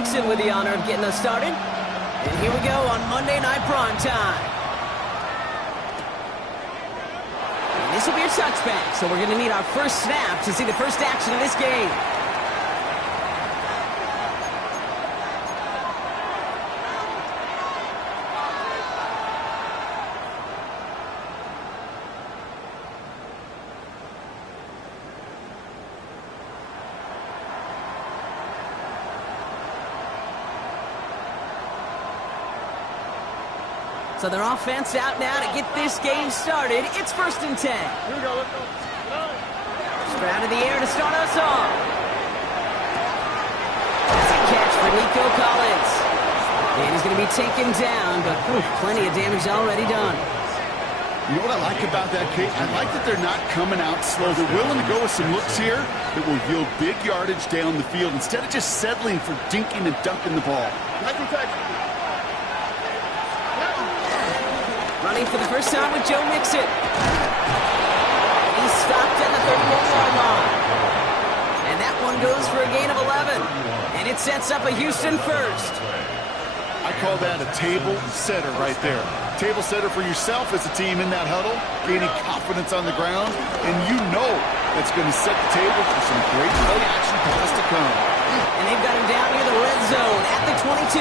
Dixon with the honor of getting us started. And here we go on Monday Night Prime Time. And this will be a touchback, so we're going to need our first snap to see the first action of this game. So their offense out now to get this game started. It's 1st and 10. Here we go, let's go. Sprout in the air to start us off. That's a catch for Nico Collins. And he's going to be taken down, but plenty of damage already done. You know what I like about that, Kate? I like that they're not coming out slow. They're willing to go with some looks here that will yield big yardage down the field instead of just settling for dinking and dunking the ball. Running for the first time with Joe Mixon. He's stopped at the 31-yard line. And that one goes for a gain of 11. And it sets up a Houston first. I call that a table setter right there. Table setter for yourself as a team in that huddle, gaining confidence on the ground, and you know that's going to set the table for some great play action pass to come. And they've got him down near the red zone at the 22.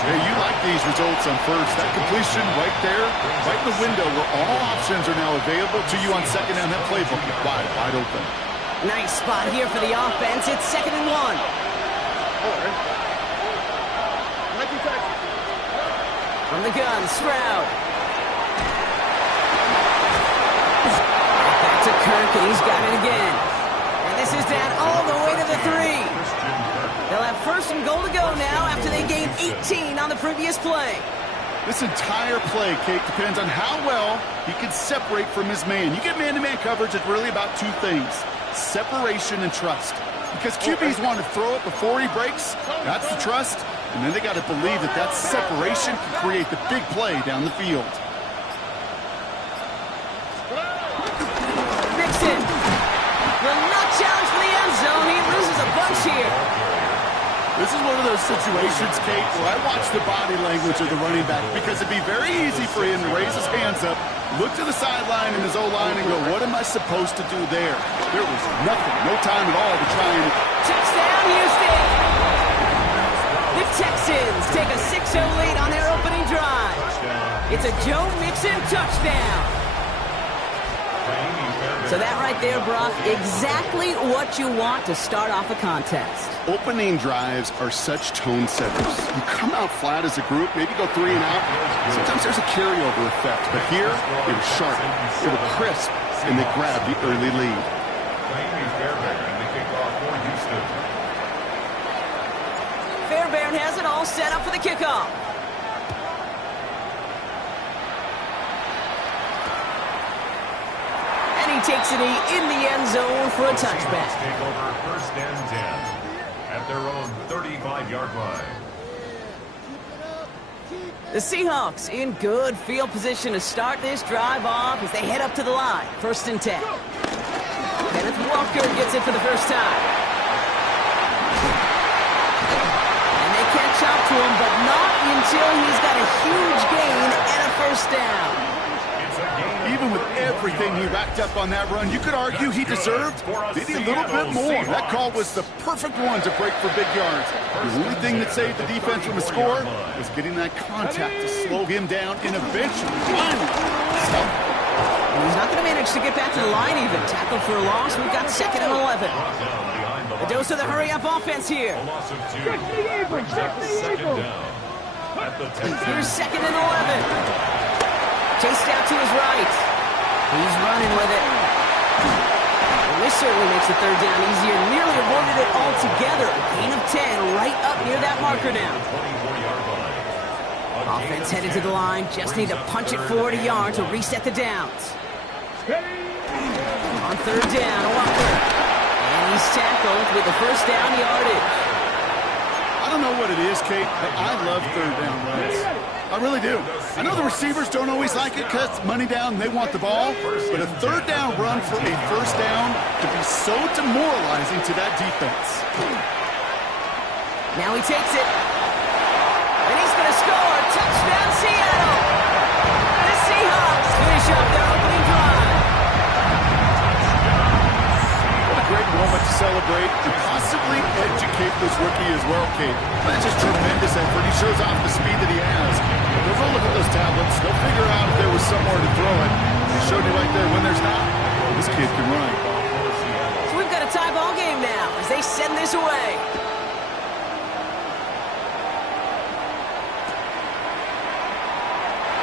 Hey, you like these results on first. That completion right there, right in the window where all options are now available to you on second down. That playbook is wide open. Nice spot here for the offense. It's 2nd and 1. From the gun, Stroud. Back to Kirk, and he's got it again. And this is down all the way to the 3. They'll have 1st and goal to go now after they gained 18 on the previous play. This entire play, Kate, depends on how well he can separate from his man. You get man-to-man coverage, it's really about two things, separation and trust. Because QBs want to throw it before he breaks, that's the trust, and then they got to believe that that separation can create the big play down the field. Mixon will not challenge for the end zone. He loses a bunch here. This is one of those situations, Kate, where I watch the body language of the running back because it'd be very easy for him to raise his hands up, look to the sideline in his O-line and go, what am I supposed to do there? There was nothing, no time at all to try and... Touchdown, Houston! The Texans take a 6-0 lead on their opening drive. It's a Joe Mixon touchdown. So that right there, Brock, exactly what you want to start off a contest. Opening drives are such tone setters. You come out flat as a group, maybe go 3 and out. Sometimes there's a carryover effect, but here they were sharp, they were crisp, and they grabbed the early lead. Fairbairn has it all set up for the kickoff. And he takes it in the end zone for a touchback. Take over 1st and 10 at their own 35-yard line. The Seahawks in good field position to start this drive off as they head up to the line. 1st and 10. Kenneth Walker gets it for the first time. And they catch up to him, but not until he's got a huge gain and a 1st down. Even with everything he racked up on that run, you could argue he deserved maybe a little bit more. That call was the perfect one to break for big yards. The only thing that saved the defense from a score was getting that contact to slow him down and eventually, finally, stop. He's not going to manage to get back to the line even. Tackle for a loss. We've got 2nd and 11. A dose of the hurry-up offense here. Here's 2nd and 11. Chased out to his right. He's running with it. And this certainly makes the 3rd down easier. Nearly avoided it altogether. Gain of 10 right up near that marker now. Offense headed to the line. Just need to punch it 40 yards to reset the downs. On 3rd down, Walker. And he's tackled with the 1st down yardage. I don't know what it is, Kate, but I love 3rd down runs. I really do. I know the receivers don't always like it because it's money down and they want the ball, but a 3rd down run for a 1st down could be so demoralizing to that defense. Now he takes it. And he's going to score. Touchdown, Seattle. The Seahawks finish up their opening drive. What a great moment to celebrate and possibly educate this rookie as well, Kate. That's just tremendous effort. He shows off the speed that he has. They'll go look at those tablets. They'll figure out if there was somewhere to throw it. They showed you right there. When there's not, this kid can run. So we've got a tie ball game now as they send this away.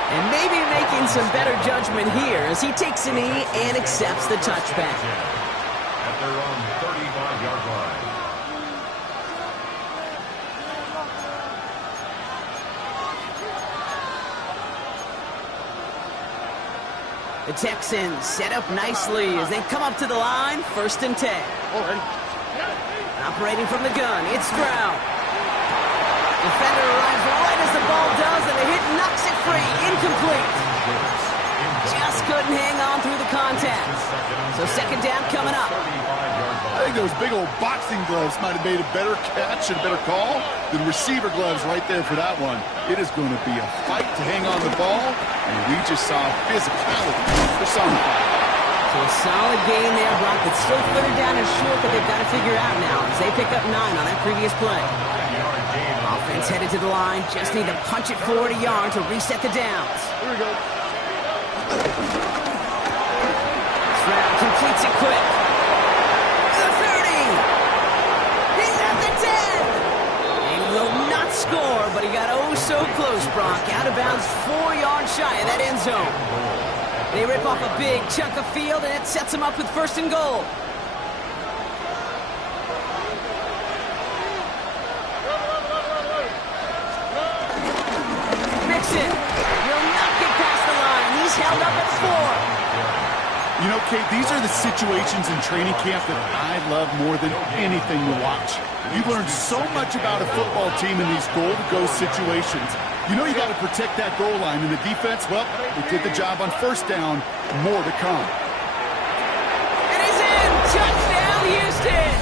And maybe making some better judgment here as he takes a knee and accepts the touchback. At their own 35-yard line. The Texans set up nicely as they come up to the line, 1st and 10. Operating from the gun, it's Stroud. Defender arrives right as the ball does, and the hit knocks it free. Incomplete. Just couldn't hang on through the contact. So 2nd down coming up. I think those big old boxing gloves might have made a better catch and a better call than receiver gloves right there for that one. It is going to be a fight to hang on the ball, and we just saw physicality personified. So a solid gain there, Brock. It's still footed down and short, but they've got to figure out now as they pick up 9 on that previous play. Offense headed to the line. Just need to punch it forward a yard to reset the downs. Here we go. Stroud completes it quick. The 30. He's at the 10. He will not score, but he got oh so close, Brock. Out of bounds 4 yards shy of that end zone. They rip off a big chunk of field, and it sets them up with 1st and goal. Mixon will not get past the line. He's held up at 4. You know, Kate, these are the situations in training camp that I love more than anything to watch. You learn so much about a football team in these goal-to-go situations. You know you got to protect that goal line, and the defense, well, they did the job on 1st down. More to come. And he's in! Touchdown, Houston!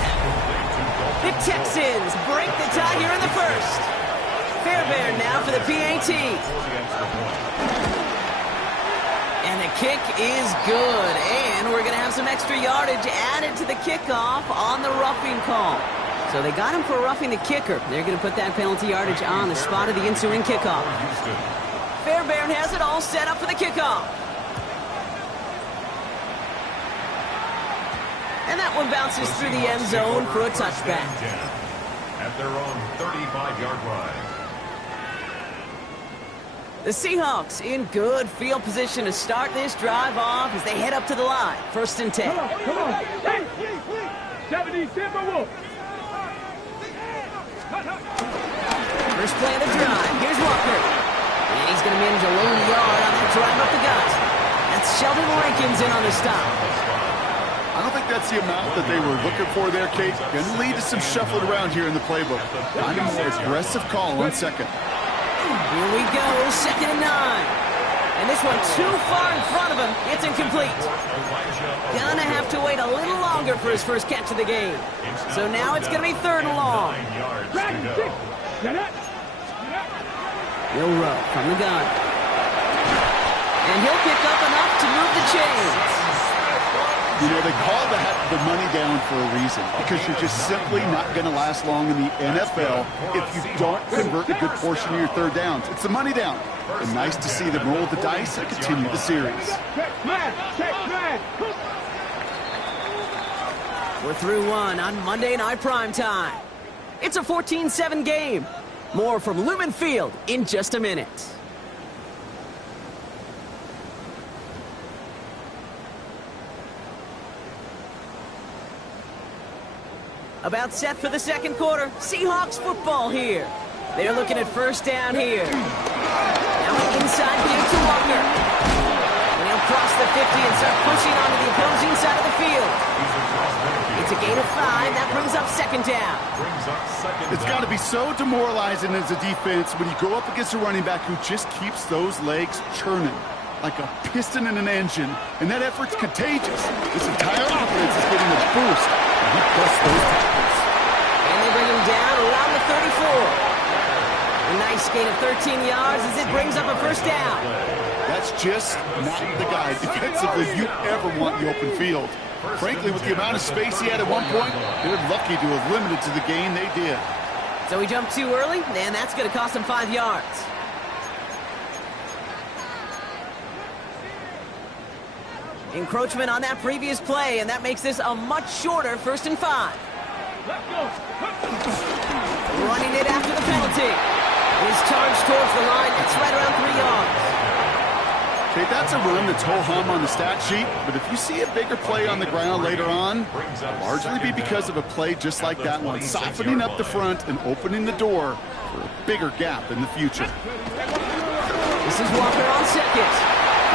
The Texans break the tie here in the 1st. Fairbairn now for the PAT. And the kick is good. And we're going to have some extra yardage added to the kickoff on the roughing call. So they got him for roughing the kicker. They're going to put that penalty yardage on the spot of the ensuing kickoff. Fairbairn has it all set up for the kickoff. And that one bounces through the end zone for a touchback. At their own 35-yard line. The Seahawks in good field position to start this drive off as they head up to the line. 1st and 10. Come on. 77. First play of the drive. Here's Walker. And he's going to manage a lone yard on that drive up the gut. That's Sheldon Rankins in on the stop. I don't think that's the amount that they were looking for there, Kate. Going to lead to some shuffling around here in the playbook. I'm a more aggressive call on 2nd. Here we go, 2nd and 9. And this one too far in front of him. It's incomplete. Gonna have to wait a little longer for his first catch of the game. So now it's gonna be 3rd and long. Will Rowe from the gun. And he'll pick up enough to move the chains. You know, they call that the money down for a reason, because you're just simply not going to last long in the NFL if you don't convert a good portion of your 3rd downs. It's the money down. And nice to see them roll the dice and continue the series. We're through one on Monday Night Primetime. It's a 14-7 game. More from Lumen Field in just a minute. About set for the 2nd quarter. Seahawks football here. They're looking at 1st down here. Now inside here to Walker. And he'll cross the 50 and start pushing onto the opposing side of the field. It's a gain of 5. That brings up 2nd down. It's got to be so demoralizing as a defense when you go up against a running back who just keeps those legs churning like a piston in an engine, and that effort's contagious. This entire offense is getting a boost. And he busts those tackles. And they bring him down around the 34. A nice gain of 13 yards as it brings up a first down. That's just not the guy defensively you ever want in the open field. Frankly, with the amount of space he had at one point, they're lucky to have limited to the gain they did. So he jumped too early, and that's going to cost him 5 yards. Encroachment on that previous play, and that makes this a much shorter 1st and 5. Running it after the penalty. His charge towards the line. That's right around 3 yards. Okay, that's a run that's ho-hum on the stat sheet, but if you see a bigger play on the ground later on, it'll largely be because of a play just like that one, softening up the front and opening the door for a bigger gap in the future. This is Walker on second.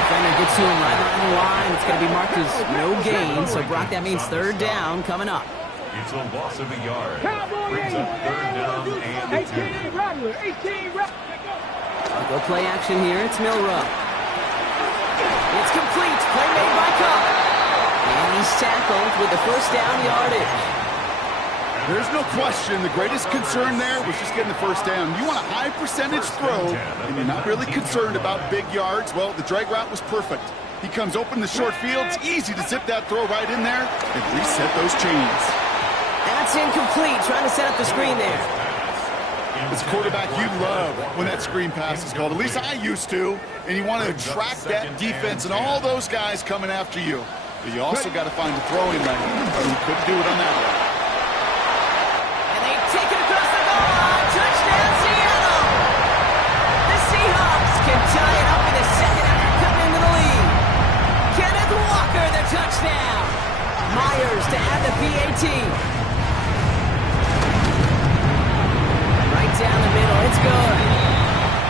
Defender gets to him right around the line. It's going to be marked as no gain, so Brock, that means 3rd down coming up. It's a loss of a yard. Brings up 3rd down and 10. Go play action here. It's Milrow. It's complete. Play made by Cobb. And he's tackled with the 1st down yardage. There's no question the greatest concern there was just getting the 1st down. You want a high percentage throw, and you're not really concerned about big yards. Well, the drag route was perfect. He comes open in the short field. It's easy to zip that throw right in there and reset those chains. That's incomplete. Trying to set up the screen there. As a quarterback, you love when that screen pass is called. At least I used to. And you want to attract that defense and all those guys coming after you. But you also got to find the throwing lane. You couldn't do it on that one. And they take it across the goal line. Touchdown, Seattle! The Seahawks can tie it up in the second after coming into the lead. Kenneth Walker, the touchdown. Myers to add the PAT. Right down the middle. It's good.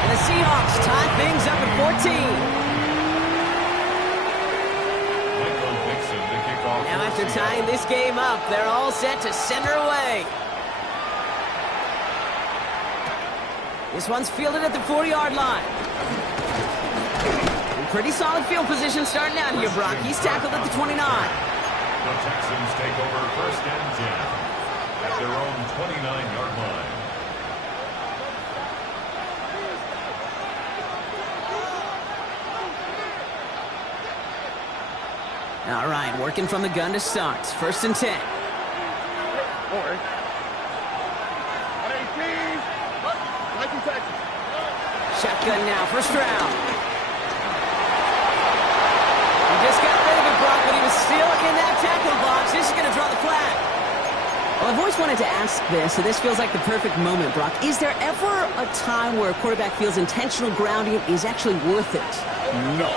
And the Seahawks tie things up at 14. Now after tying this game up, they're all set to send her away. This one's fielded at the 40-yard line. Pretty solid field position starting out here, Brock. He's tackled at the 29. The Texans take over 1st and 10 at their own 29-yard line. All right, working from the gun to start. 1st and 10. Shotgun now, 1st round. He just got rid of it, Brock, but he was still in that tackle box. This is going to draw the flag. Well, I've always wanted to ask this, so this feels like the perfect moment, Brock. Is there ever a time where a quarterback feels intentional grounding is actually worth it? No.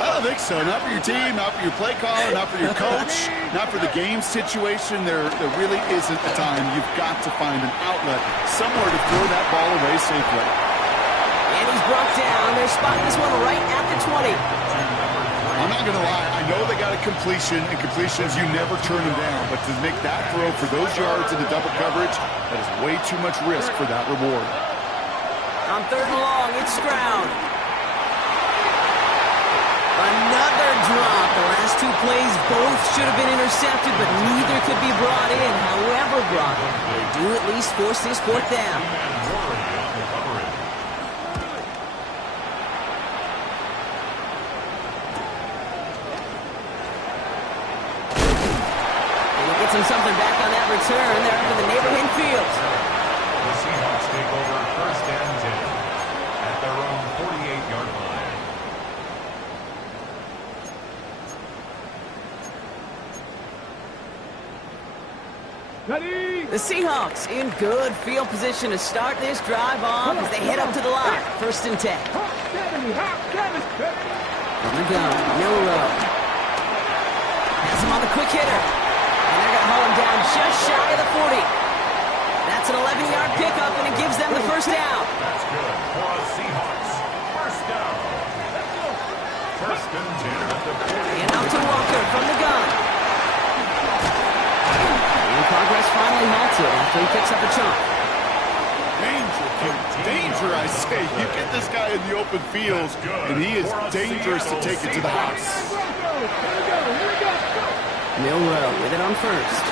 I don't think so. Not for your team, not for your play caller, not for your coach, not for the game situation. There really isn't a time. You've got to find an outlet, somewhere to throw that ball away safely. And he's brought down. They're spotting this one right at the 20. I'm not going to lie. I know they got a completion, and completions, you never turn them down. But to make that throw for those yards into double coverage, that is way too much risk for that reward. On 3rd and long, it's Stroud. Another drop. The last 2 plays both should have been intercepted, but neither could be brought in. However, Brock, they do at least force this 4th down. And he gets him something back on that return. They're up in the neighborhood field. The Seahawks take over 1st and 10 at their own 48-yard line. The Seahawks in good field position to start this drive off as they head up to the line. 1st and 10. On the gun, Milrow. Has him on the quick hitter. And they're going to haul him down just shy of the 40. That's an 11-yard pickup, and it gives them the 1st down. That's good for the Seahawks. 1st down. 1st and 10 at the 40. And out to Walker from the gun. Progress finally halted after he picks up a chunk. Danger, Kate. Danger, I say. You get this guy in the open field, and he is dangerous to take it to the house. Milrow with it on 1st.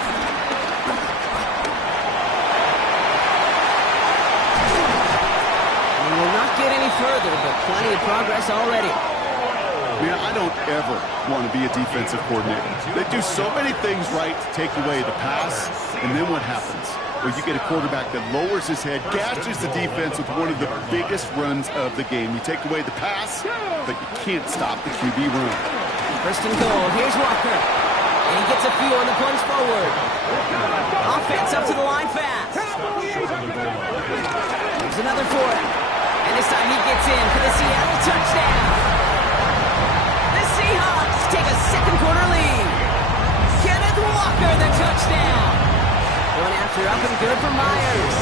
plenty of progress already. Man, I don't ever want to be a defensive coordinator. They do so many things right to take away the pass, and then what happens? Well, you get a quarterback that lowers his head, gashes the defense with one of the biggest runs of the game. You take away the pass, but you can't stop the QB run. First and goal. Here's Walker. And he gets a few on the plunge forward. Offense up to the line fast. There's another for it. And this time he gets in for the Seattle touchdown. The Seahawks take a second quarter lead. Kenneth Walker, the touchdown. Going after up and good for Myers.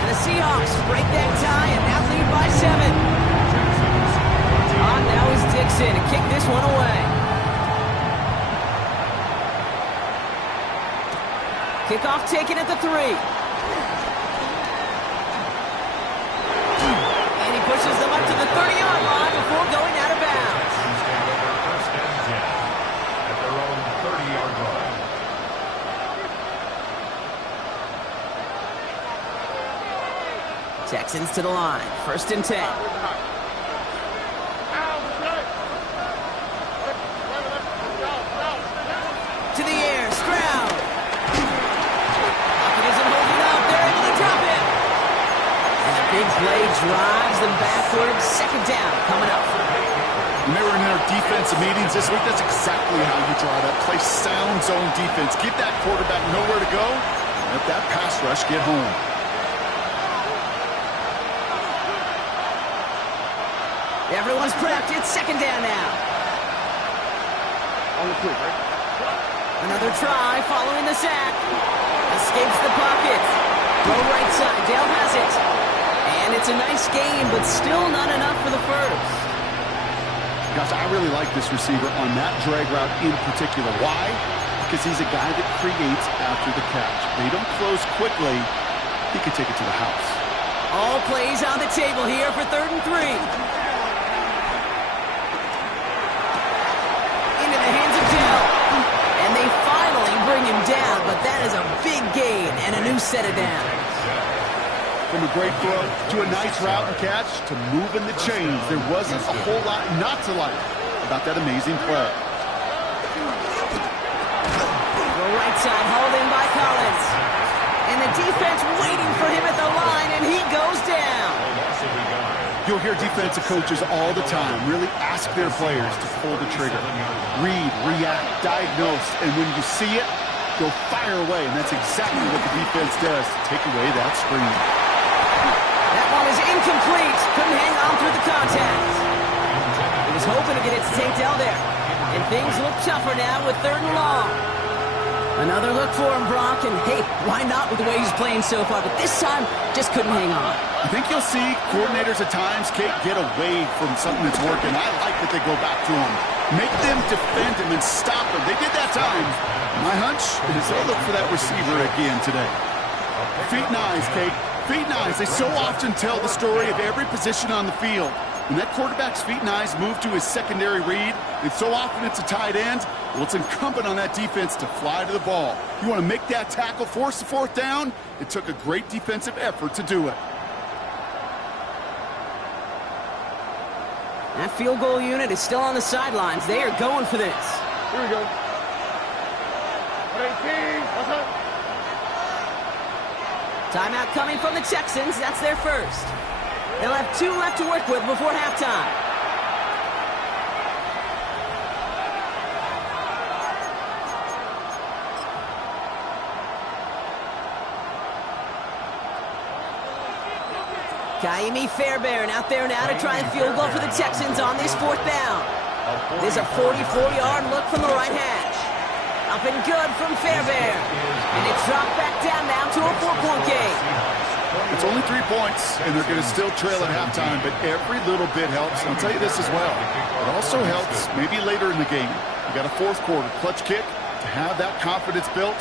And the Seahawks break that tie and now lead by 7. On now is Dixon to kick this one away. Kickoff taken at the 3. And he pushes them up to the 30-yard line before going out of bounds. First and 10 at their own 30-yard line. Texans to the line. First and 10. To the air. Stroud. Pocket isn't holding up. They're able to drop it. And the big play drives them backwards. Second down coming up. When they were in their defensive meetings this week, that's exactly how you draw it up. Play sound zone defense. Keep that quarterback nowhere to go. Let that pass rush get home. Everyone's prepped. It's second down now. On the quick, right? Another try following the sack. Escapes the pocket. Go right side. Dale has it. And it's a nice game, but still not enough for the first. Gosh, I really like this receiver on that drag route in particular. Why? Because he's a guy that creates after the catch. They don't close quickly. He could take it to the house. All plays on the table here for 3rd and 3. Into the hands of Dell. And they finally bring him down, but that is a big gain and a new set of downs. From a great throw to a nice route and catch to moving the chains, there wasn't a whole lot not to like about that amazing play. Go right side, hauled in by Collins. And the defense waiting for him at the line, and he goes down. You'll hear defensive coaches all the time really ask their players to pull the trigger. Read, react, diagnose, and when you see it, go fire away. And that's exactly what the defense does to take away that screen. That one is incomplete. Couldn't hang on through the contact. He was hoping to get it to St. Dell there. And things look tougher now with 3rd and long. Another look for him, Brock. And hey, why not with the way he's playing so far? But this time, just couldn't hang on. I think you'll see coordinators at times, Kate, get away from something that's working. I like that they go back to him. Make them defend him and stop him. They did that time. My hunch is they'll look for that receiver again today. Feet and eyes, Kate. Feet and eyes. They so often tell the story of every position on the field. When that quarterback's feet and eyes move to his secondary read, and so often it's a tight end, well, it's incumbent on that defense to fly to the ball. You want to make that tackle, force the 4th down? It took a great defensive effort to do it. That field goal unit is still on the sidelines. They are going for this. Here we go. 18. What's up? Timeout coming from the Texans. That's their first. They'll have 2 left to work with before halftime. Kaimi Fairbairn out there now to try a field goal for the Texans on this 4th down. There's a 44-yard look from the right hash. Up and good from Fairbairn. And it's dropped back down now to a 4-point game. It's only 3 points, and they're going to still trail at halftime, but every little bit helps. I'll tell you this as well. It also helps maybe later in the game. You got a 4th quarter clutch kick. To have that confidence built,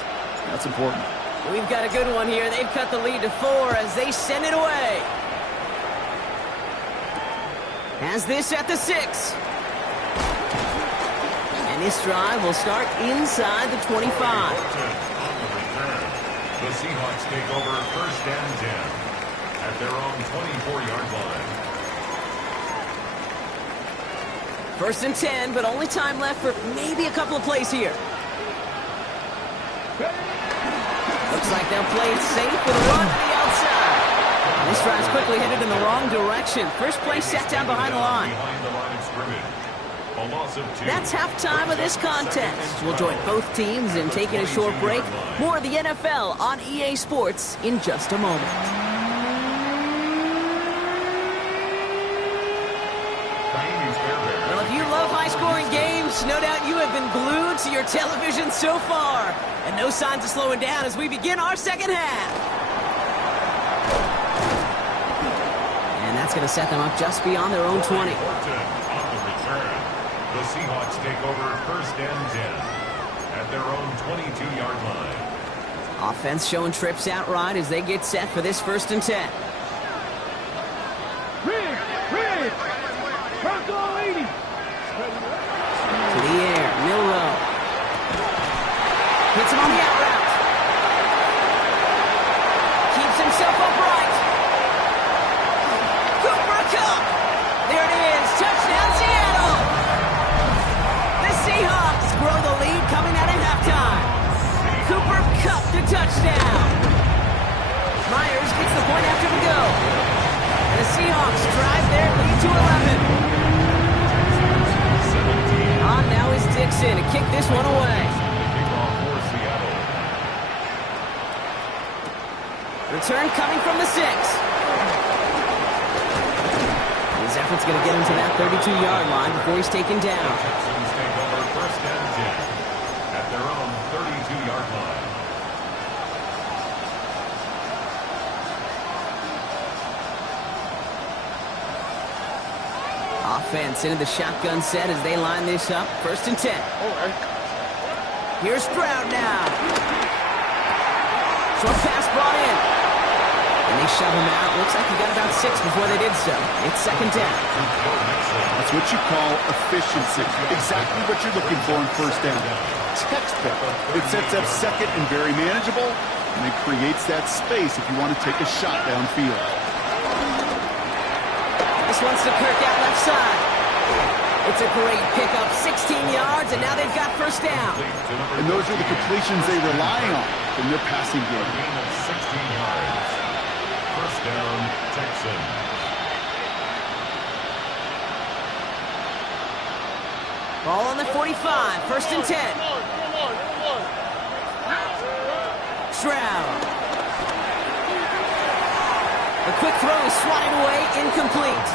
that's important. We've got a good one here. They've cut the lead to 4 as they send it away. Has this at the 6. And this drive will start inside the 25. The Seahawks take over 1st and 10 at their own 24-yard line. First and 10, but only time left for maybe a couple of plays here. Looks like they'll play it safe with a run to the outside. This drive's quickly headed in the wrong direction. First play set down behind the line. That's halftime of this contest. We'll join both teams in taking a short break. More of the NFL on EA Sports in just a moment. Well, if you love high-scoring games, no doubt you have been glued to your television so far. And no signs of slowing down as we begin our second half. And that's going to set them up just beyond their own 20. The Seahawks take over first and 10 at their own 22-yard line. Offense showing trips out right as they get set for this first and 10. Rig! Purple 80! To the air, real low. Hits him on the out route. Keeps himself upright. Cooper Kupp! There it is, touchdown Seattle! Seahawks grow the lead coming out at halftime. Cooper Kupp the touchdown. Myers gets the point after the go. And the Seahawks drive their lead to 11. On now is Dixon to kick this one away. Return coming from the 6. His effort's going to get him to that 32-yard line before he's taken down. First and 10 at their own 32-yard line. Offense into the shotgun set as they line this up. First and 10. Here's Stroud now. Short pass brought in. And they shove him out. Looks like he got about 6 before they did so. It's second down. That's what you call efficiency. Exactly what you're looking for in first down. Textbook. It sets up second and very manageable, and it creates that space if you want to take a shot downfield. This one's to Kirk out left side. It's a great pickup, 16 yards, and now they've got first down. And those are the completions they rely on in their passing game. Gain of 16 yards. First down, Texans. Ball on the 45, first and 10. Stroud. The quick throw is swatted away, incomplete.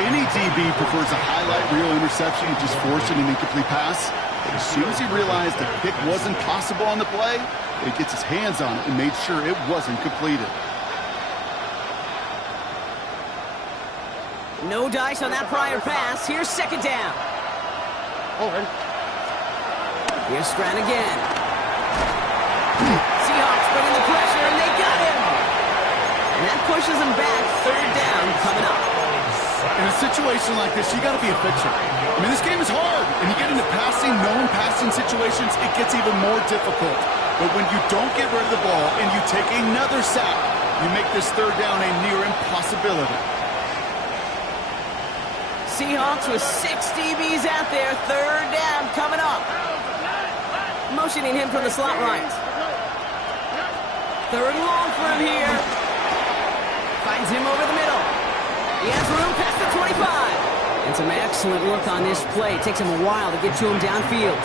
Any DB prefers a highlight reel interception and just forcing an incomplete pass. But as soon as he realized the pick wasn't possible on the play, he gets his hands on it and made sure it wasn't completed. No dice on that prior pass. Here's second down. Here's Stroud again. Seahawks bringing the pressure, and they got him. And that pushes them back. Third down coming up. In a situation like this, you got to be a fixer. I mean, this game is hard, and you get into known passing situations, it gets even more difficult. But when you don't get rid of the ball and you take another sack, you make this third down a near impossibility. Seahawks with 6 DBs out there. Third down coming up. Motioning him from the slot right. Third and long for him here. Finds him over the middle. He has room past the 25. And some excellent work on this play. It takes him a while to get to him downfield.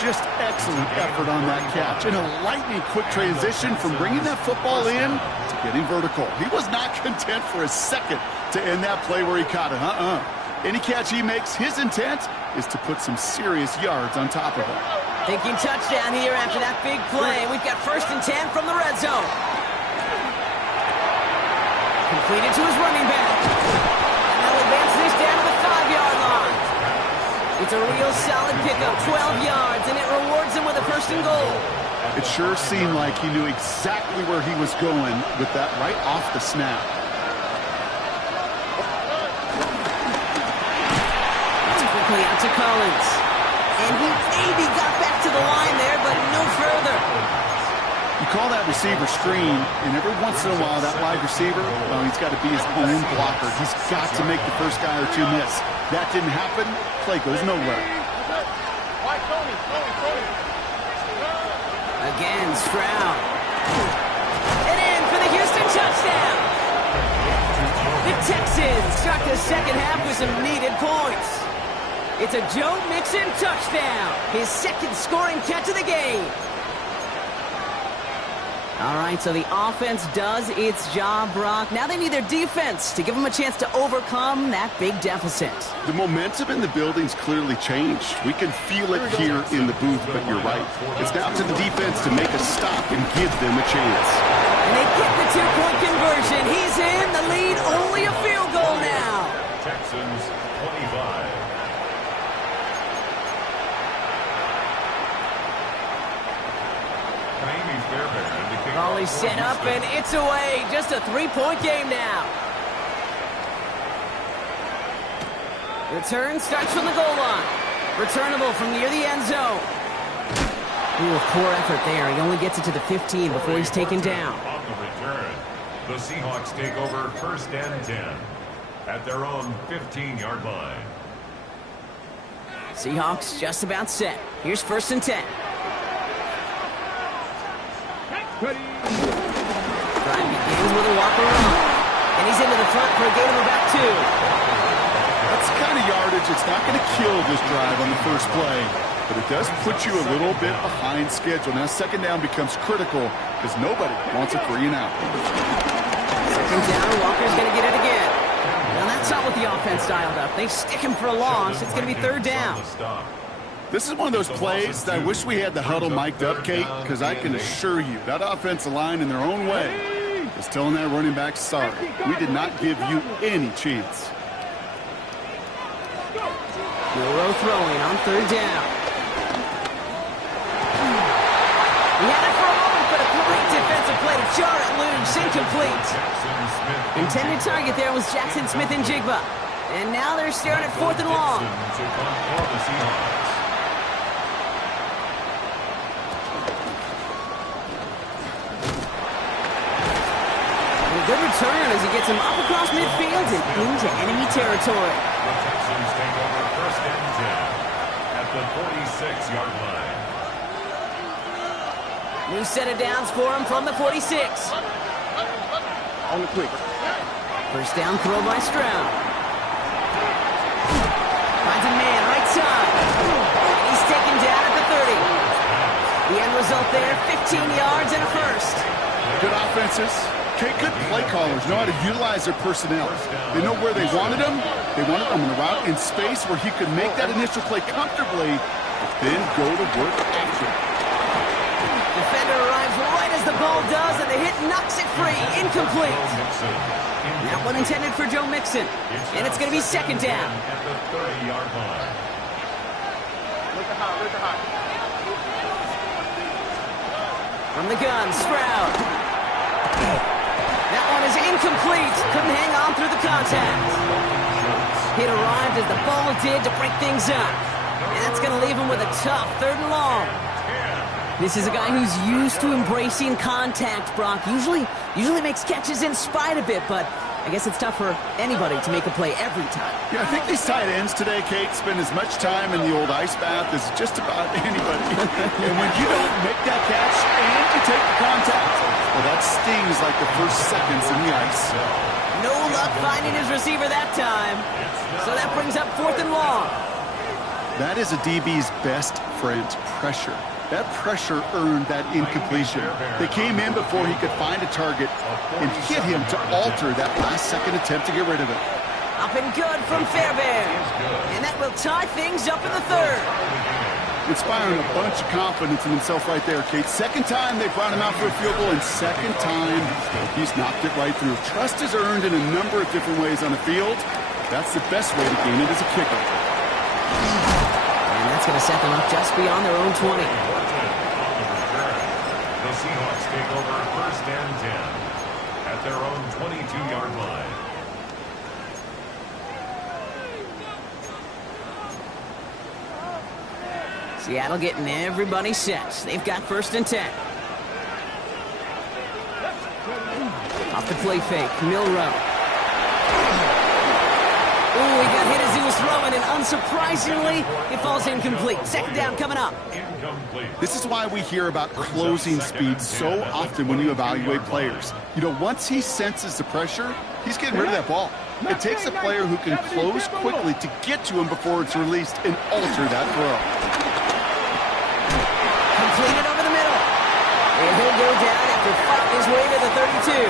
Just excellent effort on that catch. And a lightning quick transition from bringing that football in to getting vertical. He was not content for a second to end that play where he caught it. Any catch he makes, his intent is to put some serious yards on top of it. Thinking touchdown here after that big play. We've got first and 10 from the red zone. Completed to his running back. And they'll advance this down to the 5-yard line. It's a real solid pickup, 12 yards, and it rewards him with a first and goal. It sure seemed like he knew exactly where he was going with that right off the snap. That's quickly out to Collins. And he maybe got back to the line there, but no further. You call that receiver screen, and every once in a while, that wide receiver, well, he's got to be his own blocker. He's got to make the first guy or two miss. That didn't happen, play goes nowhere. Again, Stroud. And in for the Houston touchdown. The Texans start the second half with some needed points. It's a Joe Mixon touchdown, his second scoring catch of the game. All right, so the offense does its job, Brock. Now they need their defense to give them a chance to overcome that big deficit. The momentum in the building's clearly changed. We can feel it here in the booth, but you're right. It's now to the defense to make a stop and give them a chance. And they get the two-point conversion. He's in. The lead, only a field goal now. Texans 25. Ball set up, and it's away. Just a three-point game now. Return starts from the goal line. Returnable from near the end zone. Ooh, poor effort there. He only gets it to the 15 before he's taken down. On the return, the Seahawks take over first and 10 at their own 15-yard line. Seahawks just about set. Here's first and 10. Drive begins with a walk around. And he's into the front for a gain of about 2. That's the kind of yardage. It's not going to kill this drive on the first play, but it does put you a little bit behind schedule. Now second down becomes critical because nobody wants a 3 and out. Second down, Walker's going to get it again. Now that's not what the offense dialed up. They stick him for a loss. It's going to be third down. This is one of those plays that I wish we had the huddle mic'd up, Kate, because I can assure you that offensive line in their own way is telling that running back, sorry, we did not give you any chance. Milrow throwing on third down. He had it for a moment, but a great defensive play to jar it loose, incomplete. Intended target there was Jackson Smith and Jigba. And now they're staring at fourth and long. Good return as he gets him up across midfield and into enemy territory. The Texans take over first and 10 at the 46-yard line. New set of downs for him from the 46. On the quick. First down throw by Stroud. Finds a man right side. He's taken down at the 30. The end result there, 15 yards and a first. Good offenses. Okay, good play callers know how to utilize their personnel. They know where they wanted him. They wanted him in the route in space where he could make that initial play comfortably, but then go to work after. Defender arrives right as the ball does, and the hit knocks it free. Incomplete. That one intended for Joe Mixon. And it's going to be second down. At the 30-yard line. From the gun, Stroud. That one is incomplete. Couldn't hang on through the contact. Hit arrived as the ball did to break things up. And that's going to leave him with a tough third and long. This is a guy who's used to embracing contact, Brock. Usually makes catches in spite of it, but I guess it's tough for anybody to make a play every time. Yeah, I think these tight ends today, Kate, spend as much time in the old ice bath as just about anybody. And when you don't make that catch and you take the contact, well, that stings like the first seconds in the ice. No luck finding his receiver that time. So that brings up fourth and long. That is a DB's best friend, pressure. That pressure earned that incompletion. They came in before he could find a target and hit him to alter that last-second attempt to get rid of it. Up and good from Fairbairn. And that will tie things up in the third. Inspiring a bunch of confidence in himself right there, Kate. Second time they brought him out for a field goal, and second time he's knocked it right through. Trust is earned in a number of different ways on the field. That's the best way to gain it as a kicker. And that's going to set them up just beyond their own 20. The Seahawks take over first and 10 at their own 22-yard line. Seattle getting everybody set. They've got first and 10. Off the play fake, Milrow. Ooh, he got hit as he was throwing, and unsurprisingly, it falls incomplete. Second down coming up. This is why we hear about closing speed so often when you evaluate players. You know, once he senses the pressure, he's getting rid of that ball. It takes a player who can close quickly to get to him before it's released and alter that throw. Completed over the middle. And he'll go down after fighting his way to the 32.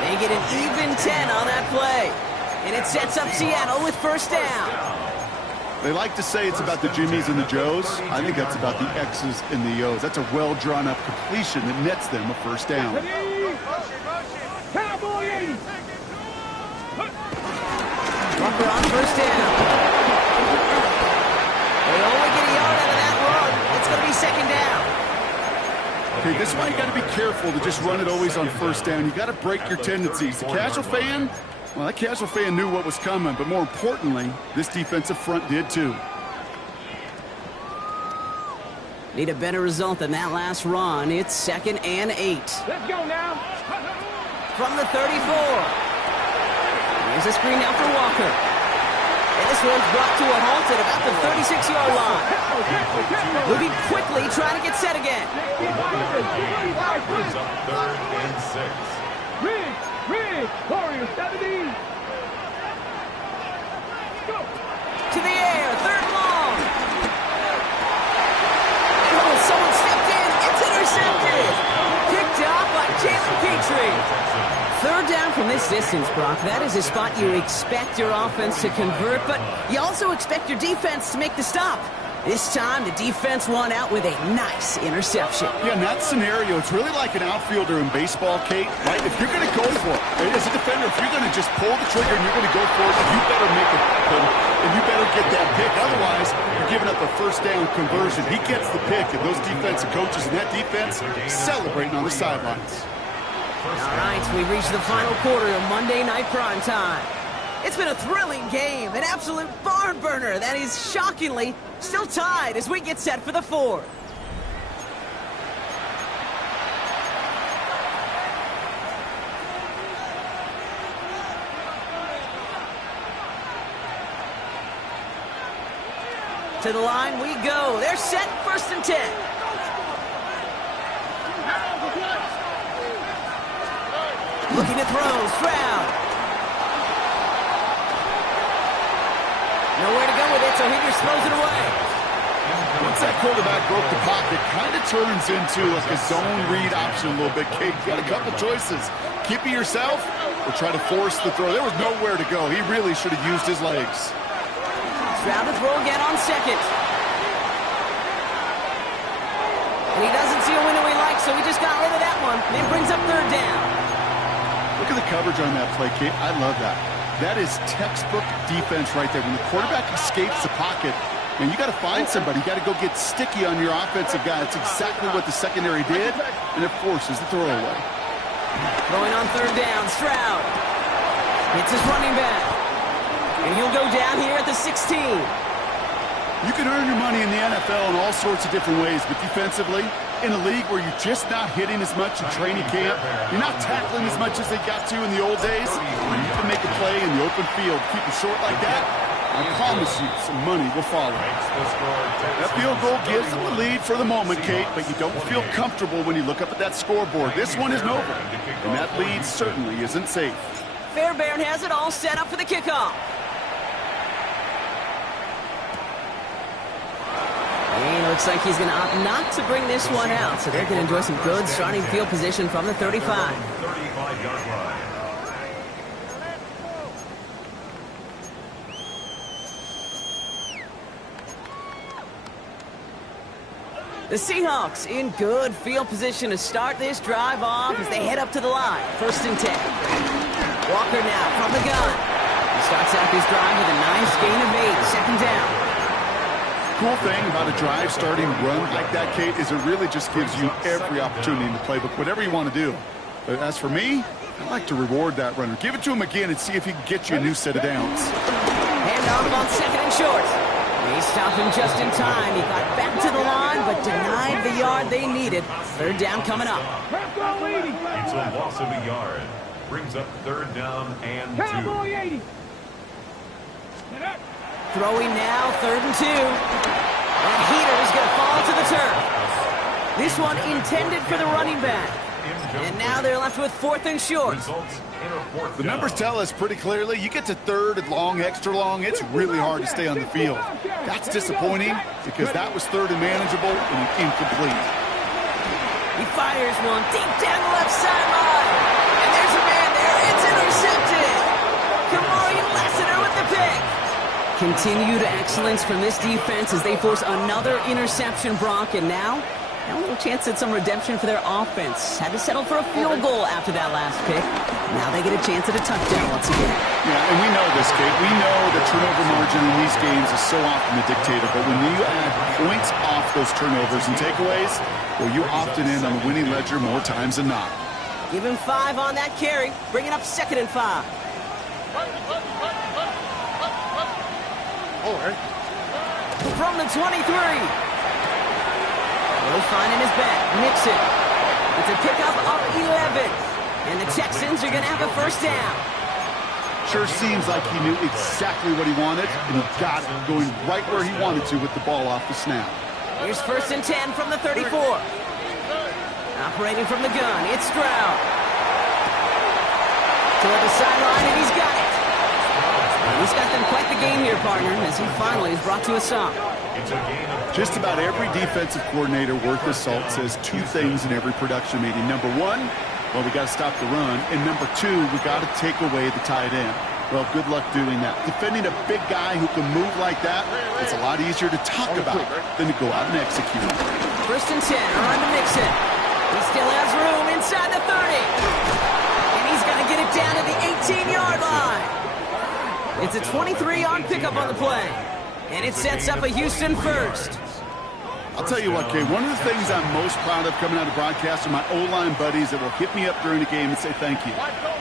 They get an even 10 on that play. And it sets up Seattle with first down. They like to say it's about the Jimmies and the Joes. I think that's about the X's and the O's. That's a well-drawn-up completion that nets them a first down. Cowboy 80. Walker on first down. They only get a yard out of that run. It's going to be second down. Okay, this is why you got to be careful to just run it always on first down. You got to break your tendencies. The casual fan, well, that casual fan knew what was coming, but more importantly, this defensive front did too. Need a better result than that last run. It's 2nd and 8. Let's go now. From the 34. Here's a screen now for Walker. And this one's brought to a halt at about the 36-yard line. Moving quickly, trying to get set again. Brings up 3rd and 6. Rig, Warrior 70. Go. To the air, 3rd long. Oh, someone stepped in. It's intercepted. Picked off by Jalen Petrie. 3rd down from this distance, Brock. That is a spot you expect your offense to convert, but you also expect your defense to make the stop. This time, the defense won out with a nice interception. Yeah, in that scenario, it's really like an outfielder in baseball, Kate, right? If you're going to go for it, as a defender, if you're going to just pull the trigger and you're going to go for it, you better make it happen, and you better get that pick. Otherwise, you're giving up a first down conversion. He gets the pick, and those defensive coaches in that defense celebrating on the sidelines. All right, we've reached the final quarter of Monday Night Prime Time. It's been a thrilling game, an absolute barn burner that is shockingly still tied as we get set for the 4th. To the line we go. They're set, 1st and 10. Looking to throw, Stroud. Nowhere to go with it, so he just throws it away. Once that quarterback broke the pocket, kind of turns into like a zone read option a little bit. Kate, you got a couple choices. Keep it yourself or try to force the throw. There was nowhere to go. He really should have used his legs. Stroud to throw again on 2nd. And he doesn't see a window he likes, so he just got rid of that one. And it brings up 3rd down. Look at the coverage on that play, Kate. I love that. That is textbook defense right there. When the quarterback escapes the pocket, man, you got to find somebody. You got to go get sticky on your offensive guy. That's exactly what the secondary did, and it forces the throw away. Throwing on 3rd down, Stroud. Hits his running back. And he'll go down here at the 16. You can earn your money in the NFL in all sorts of different ways, but defensively, in a league where you're just not hitting as much in training camp, you're not tackling as much as they got to in the old days, you can make a play in the open field. Keep it short like that, I promise you some money will follow. That field goal gives them the lead for the moment, Kate, but you don't feel comfortable when you look up at that scoreboard. This one isn't over, and that lead certainly isn't safe. Fairbairn has it all set up for the kickoff. And it looks like he's going to opt not to bring this one out, so they're going to enjoy some good starting field position from the 35. 35-yard line. The Seahawks in good field position to start this drive off as they head up to the line. 1st and 10. Walker now from the gun. He starts out this drive with a nice gain of 8. 2nd down. Cool thing about a drive starting run like that, Kate, is it really just gives you every opportunity in the playbook, whatever you want to do. But as for me, I like to reward that runner. Give it to him again and see if he can get you a new set of downs. Hand off on 2nd and short. They stopped him just in time. He got back to the line, but denied the yard they needed. 3rd down coming up. Let's go, 80. It's a loss of a yard. Brings up third down and 2. Cowboy 80. Throwing now, 3rd and 2. That heater is going to fall to the turf. This one intended for the running back. And now they're left with 4th and short. The numbers tell us pretty clearly, you get to 3rd and long, extra long, it's really hard to stay on the field. That's disappointing because that was 3rd and manageable and incomplete. He fires one deep down the left sideline. And there's a man there. It's intercepted. Kamari Lassiter with the pick. Continued excellence from this defense as they force another interception, Brock. And now a little chance at some redemption for their offense. Had to settle for a field goal after that last pick. Now they get a chance at a touchdown once again. Yeah, and we know this, Kate. We know the turnover margin in these games is so often the dictator, but when you add points off those turnovers and takeaways, well, you often end on the winning ledger more times than not. Give him 5 on that carry. Bring it up 2nd and 5. From the 23. He'll find in his back. Mixon. It's a pickup of 11. And the Texans are going to have a 1st down. Sure seems like he knew exactly what he wanted, and he got it, going right where he wanted to with the ball off the snap. Here's 1st and 10 from the 34. Operating from the gun, it's Stroud. Toward the sideline, and he's got it. He's got them quite the game here, partner, as he finally is brought to a stop. Just about every defensive coordinator worth his salt says 2 things in every production meeting. Number 1, well, we got to stop the run. And number 2, we got to take away the tight end. Well, good luck doing that. Defending a big guy who can move like that, it's a lot easier to talk about than to go out and execute. 1st and 10, on to Mixon. He still has room inside the 30. And he's going to get it down to the 18-yard line. It's a 23-yard pickup on the play. And it sets up a Houston 1st. I'll tell you what, Kay, one of the things I'm most proud of coming out of broadcast are my O-line buddies that will hit me up during the game and say thank you.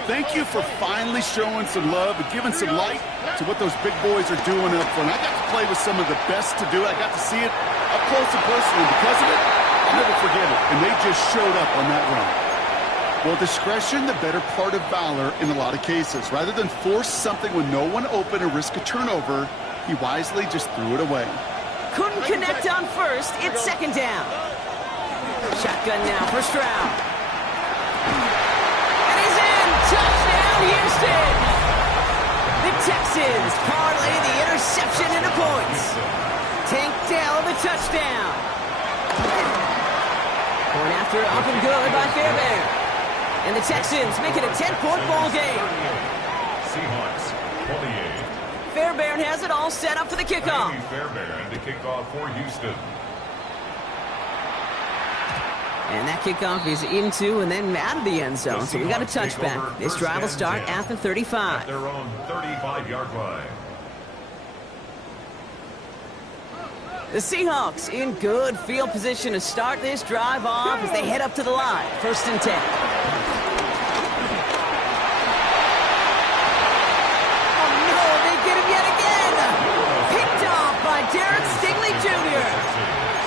Thank you for finally showing some love and giving some light to what those big boys are doing up front. I got to play with some of the best to do it. I got to see it up close and personal. Because of it, I'll never forget it. And they just showed up on that run. Well, discretion, the better part of valor in a lot of cases. Rather than force something with no one open or risk a turnover, he wisely just threw it away. Couldn't connect on 1st. It's 2nd down. Shotgun now for Stroud. And he's in. Touchdown, Houston. The Texans parlay the interception into points. Tank Dell the touchdown. Point after up and good by Fairbairn. And the Texans make it a 10-point ball game. Seahawks, 28. Fairbairn has it all set up for the kickoff. Fairbairn to kick off for Houston. And that kickoff is into and then out of the end zone. So we got a touchback. This drive will start at the 35. At their own 35-yard line. The Seahawks in good field position to start this drive off as they head up to the line. 1st and 10. Derek Stingley Jr.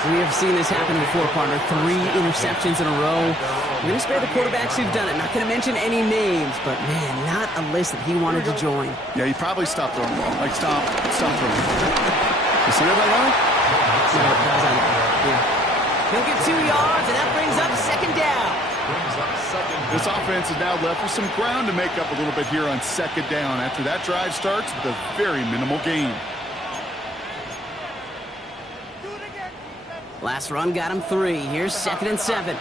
We have seen this happen before, partner. 3 interceptions in a row. We're going to spare the quarterbacks who've done it. Not going to mention any names, but, man, not a list that he wanted to join. Yeah, he probably stopped throwing the ball. Like, stop throwing. You see that right? Yeah. He'll get 2 yards, and that brings up 2nd down. This offense is now left with some ground to make up a little bit here on 2nd down. After that drive starts with a very minimal gain. Last run got him 3. Here's 2nd and 7.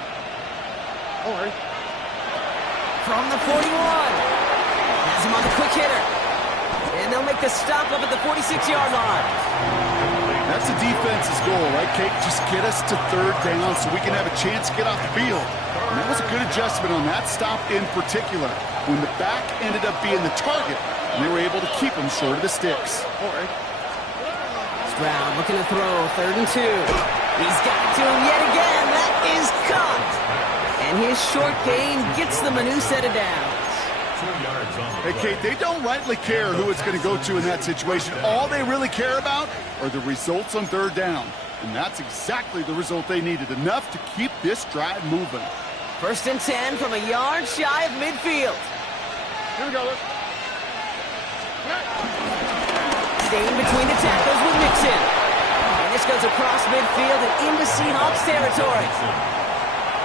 From the 41. Has him on the quick hitter. And they'll make the stop up at the 46-yard line. That's the defense's goal, right, Kate? Just get us to 3rd down so we can have a chance to get off the field. And that was a good adjustment on that stop in particular, when the back ended up being the target, and they were able to keep him short of the sticks. Stroud looking to throw, 3rd and 2. He's got it to him yet again. That is caught. And his short gain gets them a new set of downs. Hey, Kate, they don't rightly care who it's going to go to in that situation. All they really care about are the results on 3rd down. And that's exactly the result they needed. Enough to keep this drive moving. First and 10 from a yard shy of midfield. Here we go. Staying between the tackles with Mixon. And this goes across midfield and into Seahawks territory.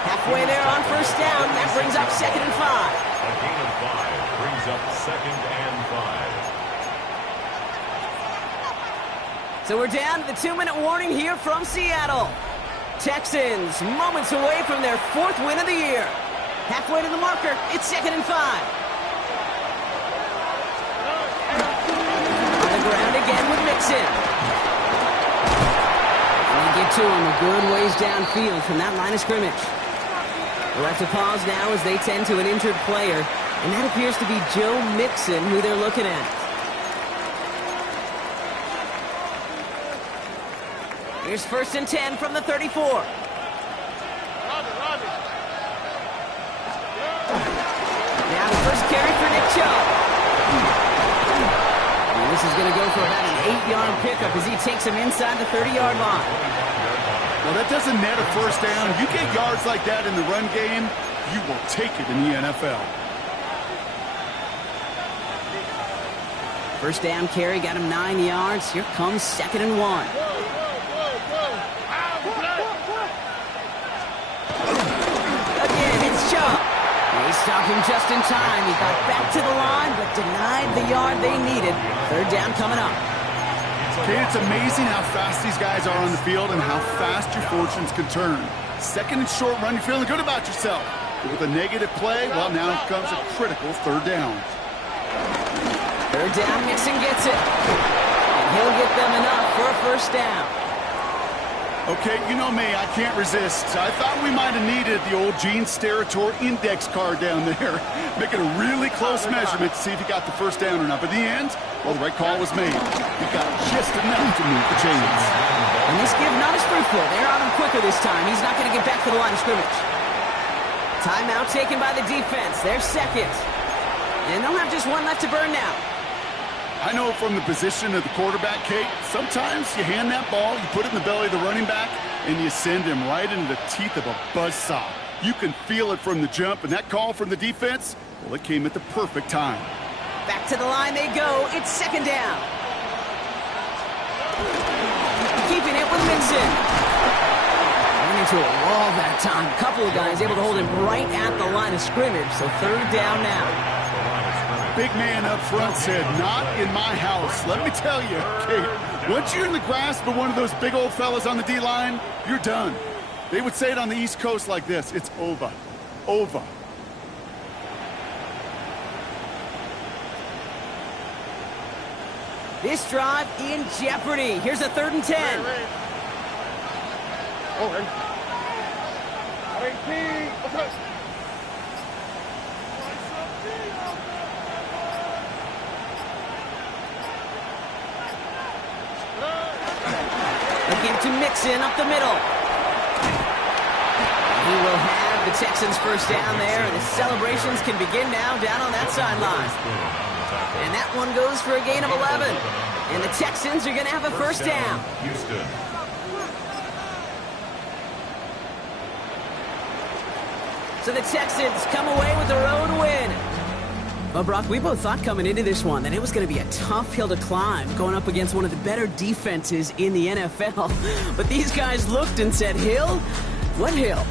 Halfway there on first down. That brings up 2nd and 5. A gain of 5 brings up 2nd and 5. So we're down to the 2-minute warning here from Seattle. Texans moments away from their 4th win of the year. Halfway to the marker, it's 2nd and 5. On the ground again with Mixon. And they get to him a good ways downfield from that line of scrimmage. We'll have to pause now as they tend to an injured player. And that appears to be Joe Mixon who they're looking at. Here's 1st and 10 from the 34. Now the first carry for Nick Chubb. And this is going to go for about an 8-yard pickup as he takes him inside the 30-yard line. Well, that doesn't net a first down. You get yards like that in the run game, you will take it in the NFL. First down carry got him 9 yards. Here comes 2nd and 1. Again, it's Chubb. They stopped him just in time. He got back to the line, but denied the yard they needed. 3rd down coming up. Okay, it's amazing how fast these guys are on the field and how fast your fortunes can turn. 2nd and short run, you're feeling good about yourself. But with a negative play, well, now comes a critical 3rd down. 3rd down, Mixon gets it. And he'll get them enough for a first down. Okay, you know me, I can't resist. I thought we might have needed the old Gene Steratore index card down there. Making a really close measurement to see if he got the first down or not. But in the end, well, the right call was made. He got just enough to move the chains. And this give not as fruitful. They're on him quicker this time. He's not going to get back to the line of scrimmage. Timeout taken by the defense. They're 2nd. And they'll have just 1 left to burn now. I know from the position of the quarterback, Kate, sometimes you hand that ball, you put it in the belly of the running back, and you send him right into the teeth of a buzzsaw. You can feel it from the jump, and that call from the defense, well, it came at the perfect time. Back to the line they go. It's 2nd down. Keeping it with Mixon. Ran into a wall that time. A couple of guys able to hold him right at the line of scrimmage, so 3rd down now. Big man up front said, not in my house. Let me tell you, Kate, once you're in the grasp of one of those big old fellas on the D-line, you're done. They would say it on the East Coast like this, it's over. Over. This drive in jeopardy. Here's a 3rd and 10. Give to Mixon up the middle. He will have the Texans first down there. The celebrations can begin now down on that sideline. And that one goes for a gain of 11. And the Texans are going to have a first down. Houston. So the Texans come away with their own win. Well, Brock, we both thought coming into this one that it was going to be a tough hill to climb, going up against one of the better defenses in the NFL. But these guys looked and said, Hill? What hill?